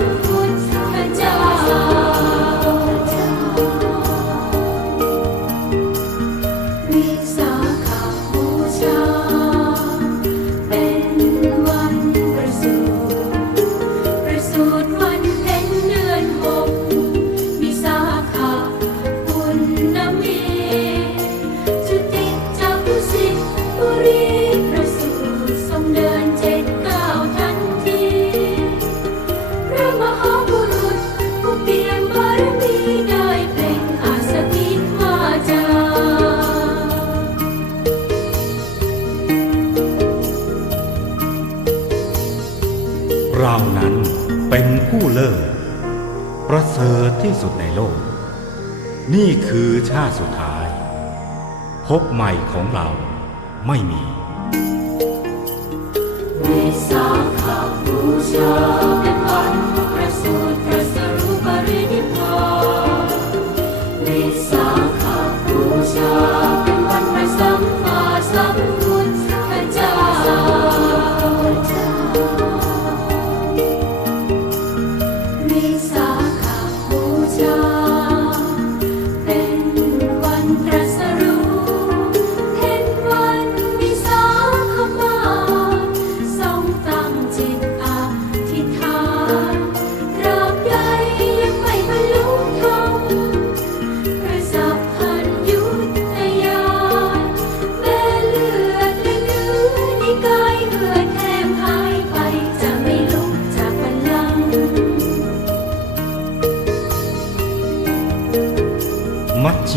love. เรานั้นเป็นผู้เลิศประเสริฐที่สุดในโลก นี่คือชาติสุดท้าย พบใหม่ของเราไม่มีวิสาขบูชาเป็นวันประสูติตรัสรู้ปรินิพพานวิสาขบูชา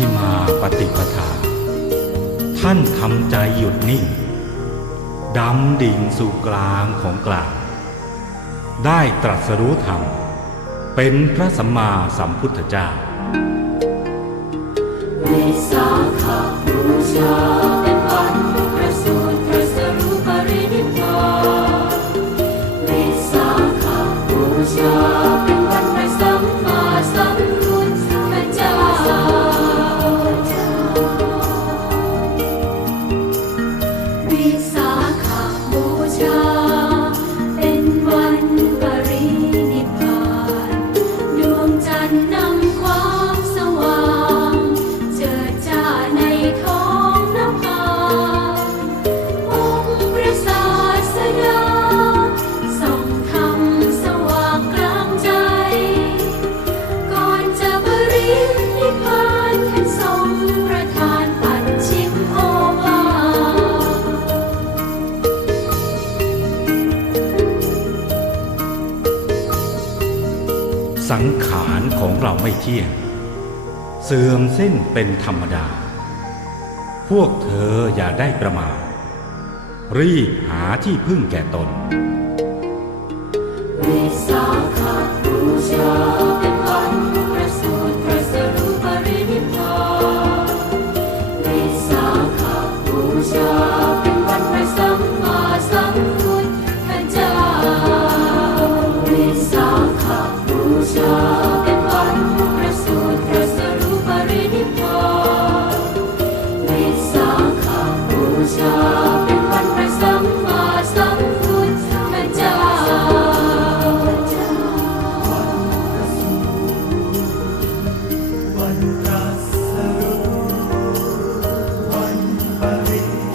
ชิมาปฏิปทา ท่านทำใจหยุดนิ่ง ดำดิ่งสู่กลางของกลาง ได้ตรัสรู้ธรรม เป็นพระสัมมาสัมพุทธเจ้าวิสาขบูชา สังขารของเราไม่เที่ยง เสื่อมสิ้นเป็นธรรมดา พวกเธออย่าได้ประมาทรีบหาที่พึ่งแก่ตนวิสาขบูชา Maria.